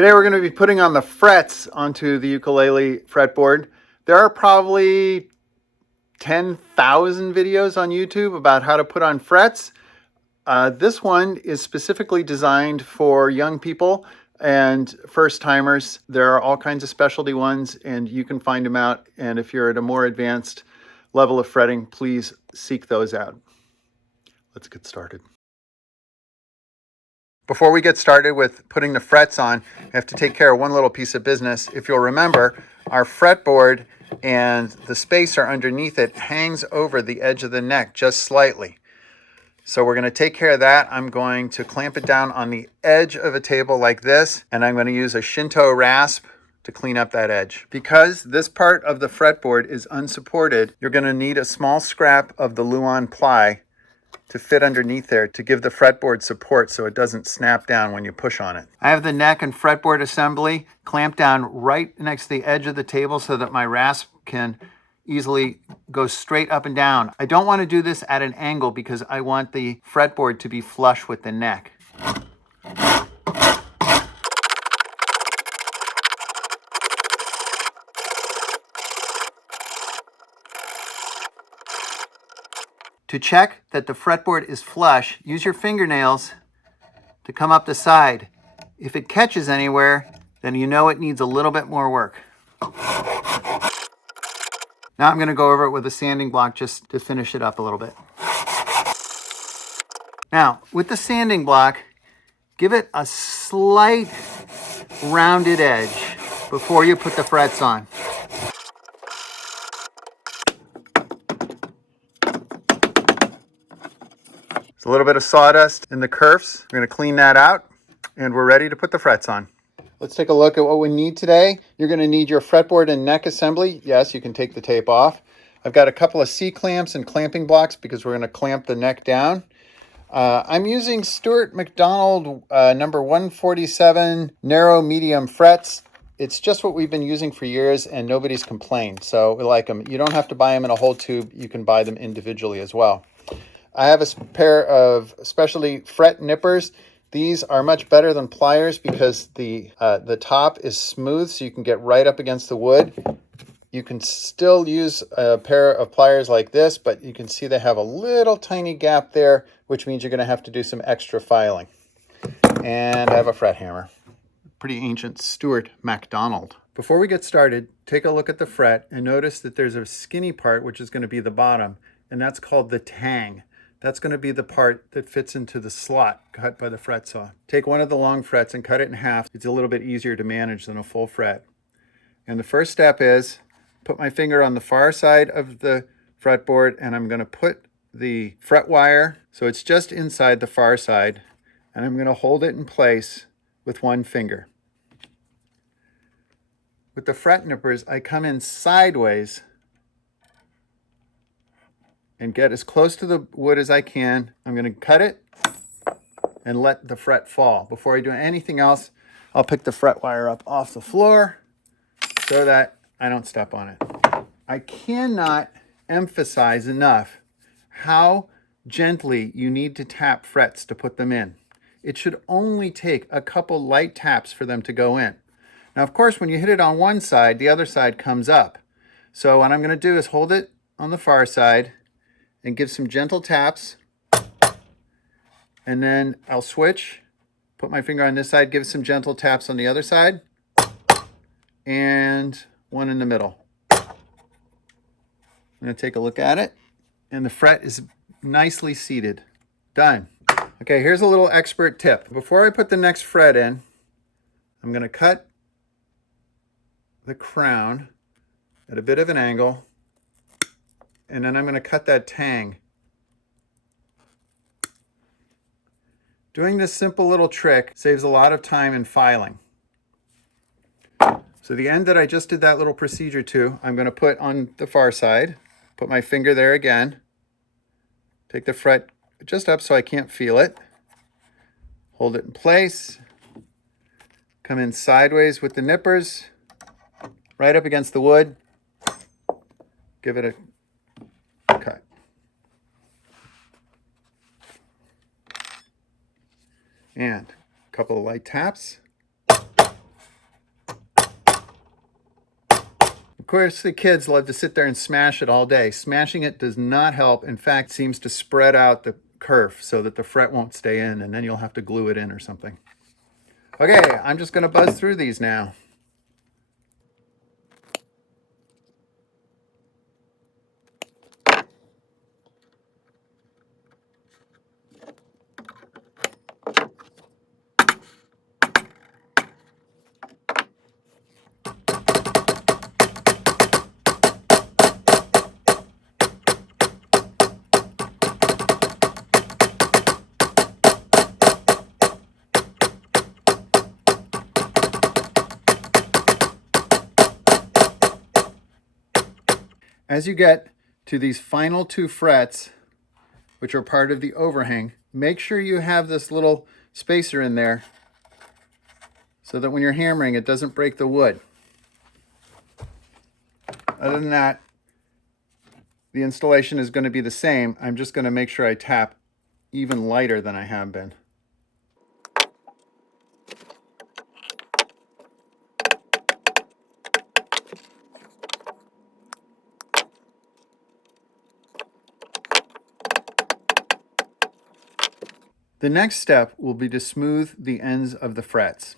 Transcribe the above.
Today we're going to be putting on the frets onto the ukulele fretboard. There are probably 10,000 videos on YouTube about how to put on frets. This one is specifically designed for young people and first timers. There are all kinds of specialty ones and you can find them out. And if you're at a more advanced level of fretting, please seek those out. Let's get started. Before we get started with putting the frets on, I have to take care of one little piece of business. If you'll remember, our fretboard and the spacer underneath it hangs over the edge of the neck just slightly. So we're going to take care of that. I'm going to clamp it down on the edge of a table like this, and I'm going to use a Shinto rasp to clean up that edge. Because this part of the fretboard is unsupported, you're going to need a small scrap of the Luan ply to fit underneath there to give the fretboard support so it doesn't snap down when you push on it. I have the neck and fretboard assembly clamped down right next to the edge of the table so that my rasp can easily go straight up and down. I don't want to do this at an angle because I want the fretboard to be flush with the neck. To check that the fretboard is flush, use your fingernails to come up the side. If it catches anywhere, then you know it needs a little bit more work. Now I'm going to go over it with a sanding block just to finish it up a little bit. Now, with the sanding block, give it a slight rounded edge before you put the frets on. There's a little bit of sawdust in the kerfs. We're going to clean that out, and we're ready to put the frets on. Let's take a look at what we need today. You're going to need your fretboard and neck assembly. Yes, you can take the tape off. I've got a couple of C-clamps and clamping blocks because we're going to clamp the neck down. I'm using Stuart McDonald number 147 narrow medium frets. It's just what we've been using for years and nobody's complained, so we like them. You don't have to buy them in a whole tube. You can buy them individually as well. I have a pair of specialty fret nippers. These are much better than pliers because the top is smooth, so you can get right up against the wood. You can still use a pair of pliers like this, but you can see they have a little tiny gap there, which means you're going to have to do some extra filing. And I have a fret hammer. Pretty ancient Stuart MacDonald. Before we get started, take a look at the fret and notice that there's a skinny part, which is going to be the bottom, and that's called the tang. That's going to be the part that fits into the slot cut by the fret saw. Take one of the long frets and cut it in half. It's a little bit easier to manage than a full fret. And the first step is put my finger on the far side of the fretboard, and I'm going to put the fret wire so it's just inside the far side, and I'm going to hold it in place with one finger. With the fret nippers, I come in sideways and get as close to the wood as I can. I'm going to cut it and let the fret fall. Before I do anything else, I'll pick the fret wire up off the floor so that I don't step on it. I cannot emphasize enough how gently you need to tap frets to put them in. It should only take a couple light taps for them to go in. Now, of course, when you hit it on one side, the other side comes up. So what I'm going to do is hold it on the far side and give some gentle taps, and then I'll switch, put my finger on this side, give some gentle taps on the other side, and one in the middle. I'm going to take a look at it, and the fret is nicely seated. Done. Okay, here's a little expert tip. Before I put the next fret in, I'm going to cut the crown at a bit of an angle, and then I'm going to cut that tang. Doing this simple little trick saves a lot of time in filing. So the end that I just did that little procedure to, I'm going to put on the far side, put my finger there again, take the fret just up so I can't feel it, hold it in place, come in sideways with the nippers, right up against the wood, give it a cut. And a couple of light taps. course, the kids love to sit there and smash it all day. Smashing it does not help. In fact, it seems to spread out the kerf so that the fret won't stay in, and then you'll have to glue it in or something. Okay, I'm just going to buzz through these now. As you get to these final 2 frets, which are part of the overhang, make sure you have this little spacer in there so that when you're hammering, it doesn't break the wood. Other than that, the installation is going to be the same. I'm just going to make sure I tap even lighter than I have been. The next step will be to smooth the ends of the frets.